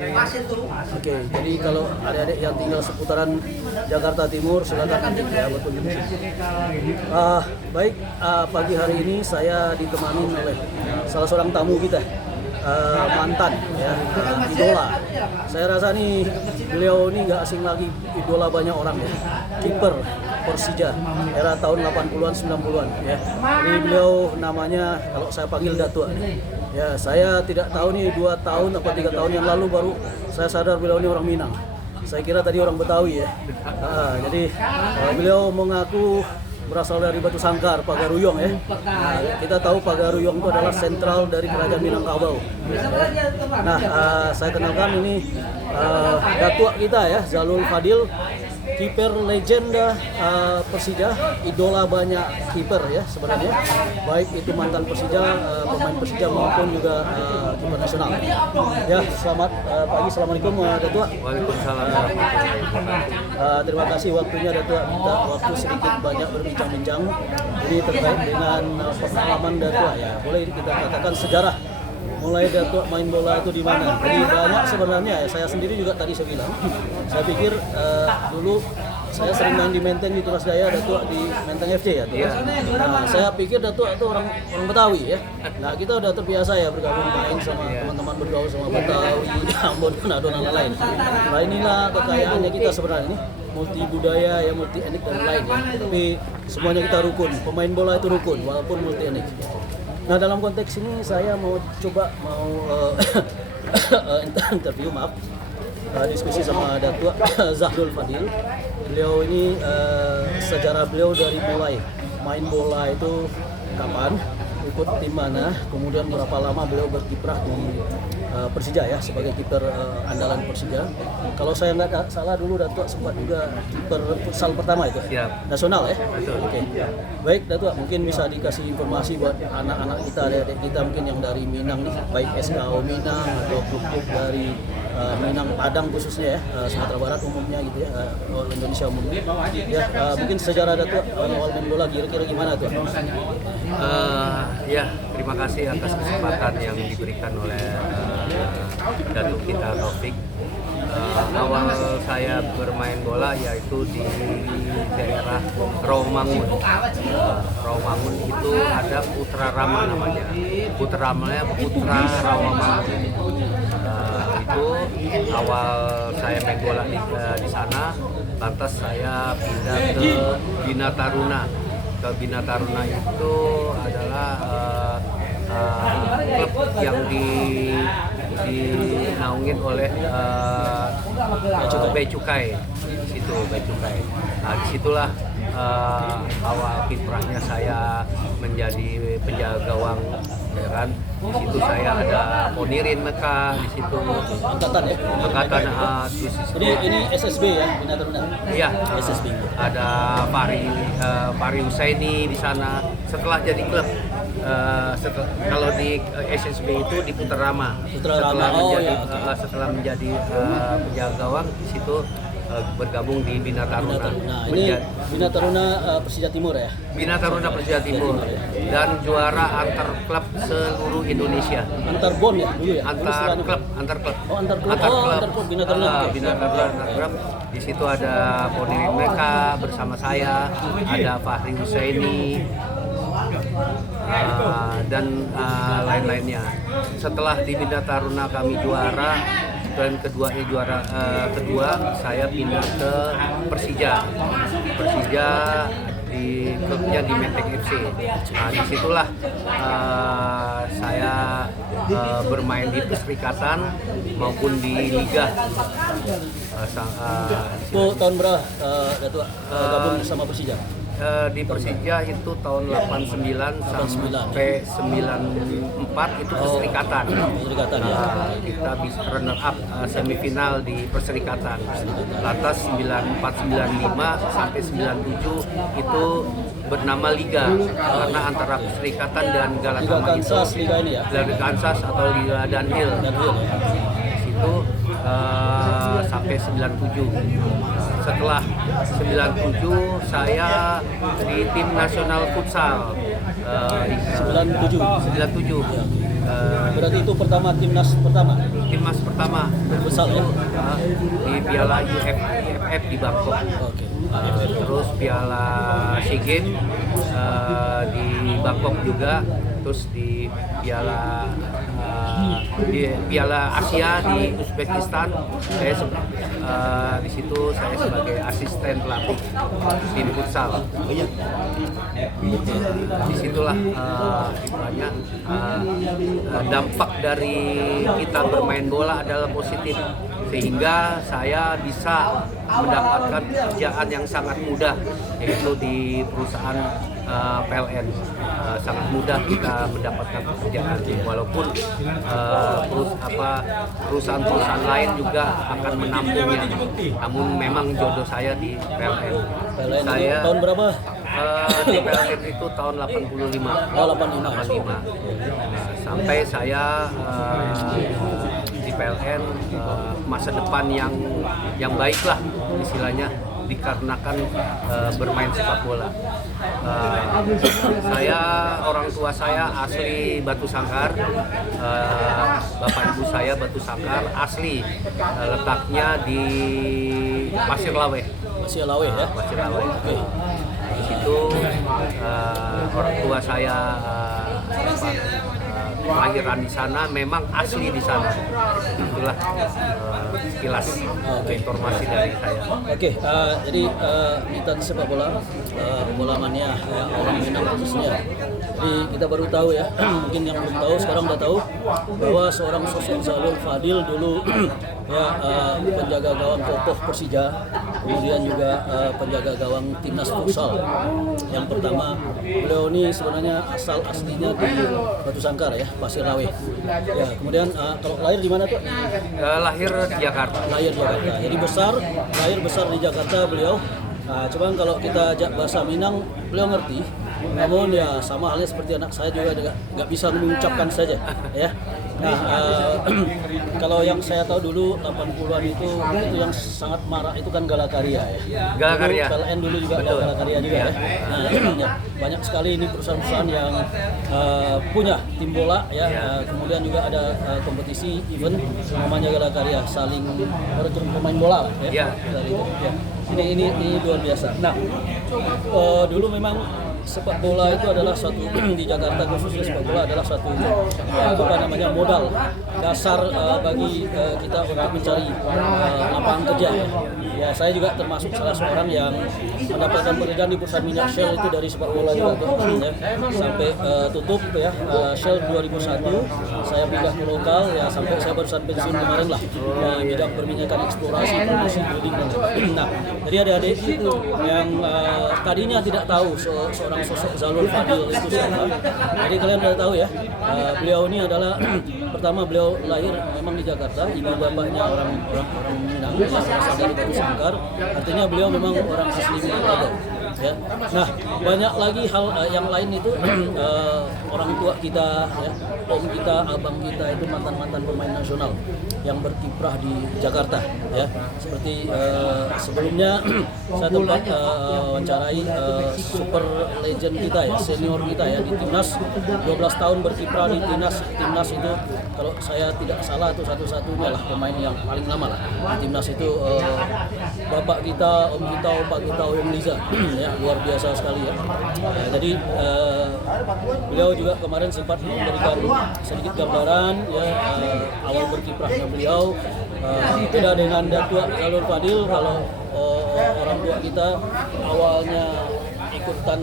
Oke, jadi kalau adik-adik yang tinggal seputaran Jakarta Timur silakan nanti ya berkunjung ke sini. Baik, pagi hari ini saya ditemani oleh salah seorang tamu kita, mantan ya, idola. Saya rasa nih beliau ini nggak asing lagi, idola banyak orang ya, kiper Persija era tahun 80-an 90-an ya. Ini beliau namanya kalau saya panggil Datuk nih. Ya, saya tidak tahu nih 2 tahun atau 3 tahun yang lalu baru saya sadar beliau ini orang Minang. Saya kira tadi orang Betawi ya. Jadi beliau mengaku berasal dari Batu Sangkar, Pagaruyung ya. Kita tahu Pagaruyung itu adalah sentral dari kerajaan Minangkabau. Nah, saya kenalkan ini datuk kita ya, Zalul Fadil, kiper legenda Persija, idola banyak kiper ya sebenarnya. Baik itu mantan Persija, pemain Persija maupun juga kiper nasional. Ya, selamat pagi, assalamualaikum Datuk. Waalaikumsalam. Terima kasih waktunya Datuk, kita waktu sedikit banyak berbincang-bincang ini terkait dengan pengalaman Datuk ya. Boleh kita katakan sejarah mulai Datuk main bola itu di mana? Jadi banyak sebenarnya ya, saya sendiri juga tadi saya bilang. Saya pikir dulu saya sering main di Menteng di Tunas Jaya, Datuk di Menteng FC ya. Nah, saya pikir Datuk itu orang Betawi ya. Nah, kita udah terbiasa ya bergabung main sama teman-teman, bergaul sama Betawi, Ambon, Manado dan lain-lain. Nah, inilah kekayaannya kita sebenarnya ini, multi budaya ya, multi etnik dan lain ya. Tapi semuanya kita rukun. Pemain bola itu rukun walaupun multi etnik. Nah, dalam konteks ini saya mau interview, diskusi sama Datuk Zalul Fadil. Beliau ini sejarah beliau dari mulai main bola itu kapan, ikut tim mana, kemudian berapa lama beliau berkiprah di Persija ya sebagai kiper andalan Persija. Kalau saya nggak salah dulu Datuk sempat juga kiper futsal pertama itu. Siap. Nasional ya. Betul. Oke. Baik Datuk, mungkin bisa dikasih informasi buat anak-anak kita, adik-adik kita mungkin yang dari Minang nih, baik SKO Minang atau klub-klub dari Minang Padang khususnya ya, Sumatera Barat umumnya gitu ya, Indonesia umumnya. Ya, mungkin sejarah Datuk awal main bola kira-kira gimana tuh? Ya, terima kasih atas kesempatan yang diberikan oleh Datuk kita Taufik. Awal saya bermain bola yaitu di daerah Rawamangun. Rawamangun itu ada Putra Rama namanya. Putra Rawamangun. Itu awal saya main bola di sana, lantas saya pindah ke Bina Taruna. Ke Bina Taruna itu adalah klub yang dinaungin oleh Bea Cukai. Situ Bea Cukai. Nah, disitulah awal kiprahnya saya menjadi penjaga gawang, ya kan. Di situ saya ada Ponirin Mekah di situ. Angkatan ya? Angkatan ini SSB ya, Bina Taruna. Iya, SSB. Ada Fahri Husaini di sana. Setelah jadi klub, kalau di SSB itu di Putra Rama. Setelah menjadi penjaga gawang di situ bergabung di Bina Taruna. Nah, ini Bina Taruna Persija Timur ya? Bina Taruna Persija Timur dan juara antar klub seluruh Indonesia. Antar bon ya dulu ya? Antar klub. Oh, antar klub Bina Taruna. Bina Taruna antar klub. Di situ ada Ponirin Meka bersama saya, ada Fahri Husaini, dan lain-lainnya. Setelah di Bina Taruna kami juara, dan kedua saya pindah ke Persija di klubnya di Menteng FC. Nah, disitulah saya bermain di Perserikatan maupun di Liga. Tahun berapa Datuk gabung bersama Persija? Di Persija itu tahun 89 sampai 94 itu Perserikatan. Ya. Kita bisa runner up semifinal di Perserikatan. Lantas 94-95 sampai 97 itu bernama Liga karena antara Perserikatan dan Galatama itu Liga Kansas atau Liga Danhill. Itu sampai 97. Setelah 97 saya di tim nasional futsal 97. 97. Berarti itu timnas pertama. Timnas pertama. Futsal ya. Di Piala IFF di Bangkok. Oke. Terus Piala SEA Games di Bangkok juga, terus di Piala Asia di Uzbekistan saya di situ saya sebagai asisten pelatih tim futsal. Disitulah banyak dampak dari kita bermain bola adalah positif, sehingga saya bisa mendapatkan pekerjaan yang sangat mudah, yaitu di perusahaan PLN. Sangat mudah kita mendapatkan pekerjaan, walaupun perusahaan-perusahaan lain juga akan menampungnya. Namun memang jodoh saya di PLN. PLN Saya tahun berapa? Di PLN itu tahun 85. Oh, 85. Sampai saya di PLN masa depan yang baik lah istilahnya, dikarenakan bermain sepak bola. Orang tua saya asli Batu Sangkar, bapak ibu saya Batu Sangkar asli, letaknya di Pasir Lawe. Pasir Lawe ya. Pasir Lawe. Di situ orang tua saya kelahiran di sana, memang asli di sana. Itulah sekilas informasi dari saya. Oke, jadi kita di sepak bola, bola mania ya, orang Minang khususnya. Jadi kita baru tahu ya, mungkin yang belum tahu sekarang udah tahu bahwa seorang sosok Zalul Fadil dulu ya penjaga gawang kokoh Persija, kemudian juga penjaga gawang timnas futsal. Yang pertama, beliau ini sebenarnya aslinya di Batu Sangkar ya, Pasir Lawe. Ya, kemudian kalau lahir di mana tuh? Lahir di Jakarta. Lahir di Jakarta. Jadi lahir besar di Jakarta beliau. Nah, cuman kalau kita ajak bahasa Minang, beliau ngerti. Namun ya sama halnya seperti anak saya juga nggak bisa mengucapkan saja ya. Nah, kalau yang saya tahu dulu 80-an itu yang sangat marak itu kan Galakarya ya. Galakarya. PLN dulu juga Galakarya juga ya. Nah, ya, banyak sekali ini perusahaan-perusahaan yang punya tim bola ya. Kemudian juga ada kompetisi event namanya Galakarya, saling merekrut pemain bola lah ya. Dari itu ya. Ini luar biasa. Nah, dulu memang sepak bola itu adalah satu di Jakarta, khususnya sepak bola adalah satu modal dasar bagi kita untuk mencari lapangan kerja. Ya, saya juga termasuk salah seorang yang mendapatkan pekerjaan di perusahaan minyak Shell itu dari sepak bola juga ya. Sampai tutup ya Shell 2001, saya pindah ke lokal ya, sampai saya barusan pensiun kemarin lah ya, bidang perminyakan eksplorasi, promosi, building. Nah, jadi adik-adik yang tadinya tidak tahu seorang sosok Zalul Fadil itu siapa. Jadi kalian sudah tahu ya, beliau ini adalah pertama beliau lahir memang di Jakarta, ibu bapaknya orang Minang, asal dari Batu Sangkar. Artinya beliau memang orang asli Minangkabau. Ya. Nah, banyak lagi hal yang lain itu orang tua kita, ya, om kita, abang kita itu mantan pemain nasional yang berkiprah di Jakarta, ya. Seperti sebelumnya saya tempat wawancarai super legend kita ya, senior kita ya di timnas, 12 tahun berkiprah di timnas itu kalau saya tidak salah itu satu-satunya lah pemain yang paling lama lah di timnas itu, bapak kita, om kita, opa kita, Om Liza. Ya, luar biasa sekali ya. Jadi beliau juga kemarin sempat memberikan sedikit gambaran ya awal berkiprahnya beliau. Tidak dengan Datuk Zalul Fadil, kalau orang tua kita awalnya ikutan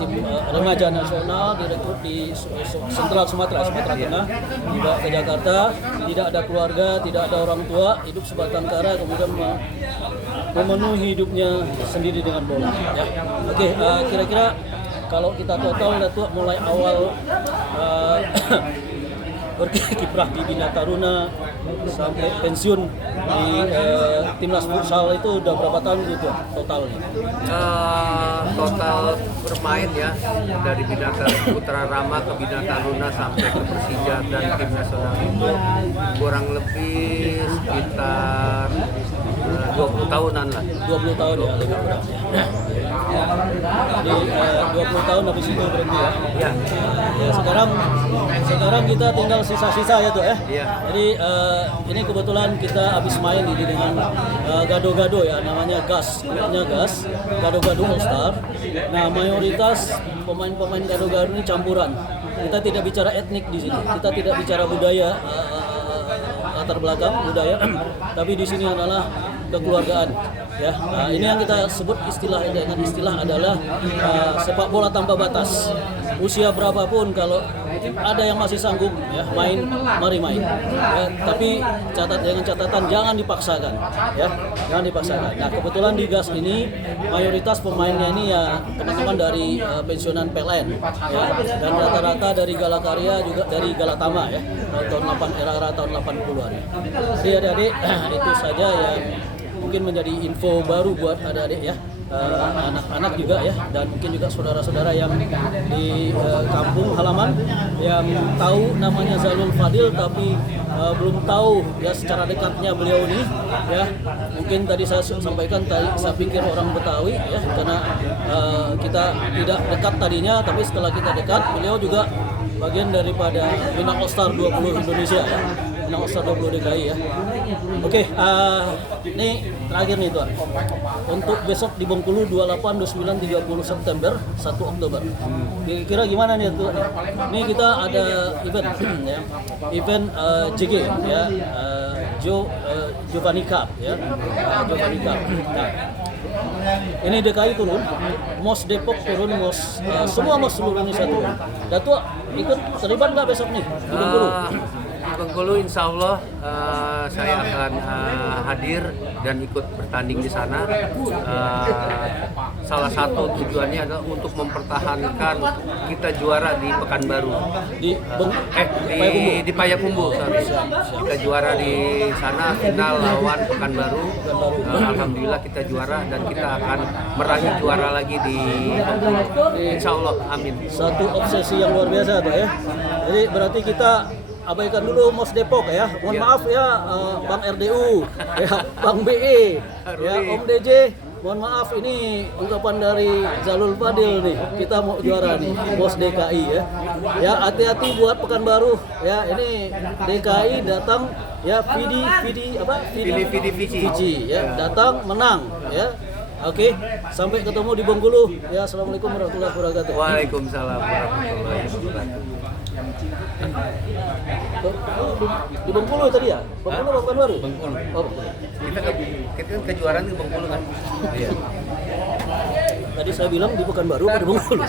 tim remaja nasional direkrut di Sentral Sumatera Tengah, dibawa ke Jakarta, tidak ada keluarga, tidak ada orang tua, hidup sebatang kara, kemudian memenuhi hidupnya sendiri dengan bola. Ya. Oke, kira-kira kalau kita total Datuk mulai awal berkiprah di Bina Taruna sampai pensiun di timnas futsal itu udah berapa tahun gitu totalnya? Total bermain ya dari Bina Putra Rama ke Bina Taruna sampai ke Persija dan tim nasional itu kurang lebih sekitar 20 tahunan lah. 20 tahun ya lebih kurang ya. Jadi 20 tahun habis itu berhenti ya. Ya. Ya, sekarang kita tinggal sisa-sisa ya tuh ya. Iya. Jadi ini kebetulan kita habis main ini dengan gado-gado ya, namanya Gas, gado-gado All Star. Nah, mayoritas pemain-pemain gado-gado ini campuran. Kita tidak bicara etnik di sini, kita tidak bicara budaya, latar belakang budaya, tapi di sini adalah kekeluargaan. Ya, ini yang kita sebut dengan istilah adalah sepak bola tanpa batas. Usia berapapun kalau ada yang masih sanggup ya main, mari main. Ya, tapi dengan catatan jangan dipaksakan, ya, jangan dipaksakan. Nah, kebetulan di Gas ini mayoritas pemainnya ini ya teman-teman dari pensiunan PLN, ya, dan rata-rata dari Galakarya juga dari Galatama ya, era tahun 80-an. Jadi adik-adik itu saja yang mungkin menjadi info baru buat adik-adik ya, anak-anak juga ya, dan mungkin juga saudara-saudara yang di kampung halaman yang tahu namanya Zalul Fadil tapi belum tahu ya secara dekatnya beliau ini ya. Mungkin tadi saya sampaikan saya pikir orang Betawi ya, karena kita tidak dekat tadinya, tapi setelah kita dekat beliau juga bagian daripada Minang All Star 20 Indonesia ya. Minang All Star 20 DKI ya. Oke, ini terakhir nih Tuan. Untuk besok di Bengkulu 28, 29, 30 September, 1 Oktober. Kira-kira gimana nih Tuan? Ini kita ada event ya. Event JG ya. Giovanni Cup ya. Giovanni Cup. Nah, ini DKI turun, MOS Depok turun, semua MOS seluruh Indonesia turun. Datuk ikut terlibat nggak besok nih di Bengkulu? Bengkulu insya Allah saya akan hadir dan ikut bertanding di sana. Salah satu tujuannya adalah untuk mempertahankan kita juara di Pekanbaru. Di Payakumbuh. Sorry. Kita juara di sana, final lawan Pekanbaru. Alhamdulillah kita juara dan kita akan meraih juara lagi di Bengkulu. Insya Allah, amin. Satu obsesi yang luar biasa tuh ya. Jadi berarti kita abaikan dulu MOS Depok ya. Mohon maaf ya Bang RDU, ya Bang BE, ya Om DJ. Mohon maaf, ini ungkapan dari Zalul Fadil nih. Kita mau juara nih MOS DKI ya. Ya hati-hati buat Pekanbaru ya. Ini DKI datang ya Fiji ya, datang menang ya. Oke, sampai ketemu di Bengkulu. Ya, assalamualaikum warahmatullahi wabarakatuh. Waalaikumsalam warahmatullahi wabarakatuh. Di Bengkulu tadi ya? Bengkulu apa Pekanbaru? Bengkulu. Oh, Bengkulu. Kita kejuaraan di Bengkulu kan? Iya. Tadi saya bilang di Pekanbaru apa di Bengkulu?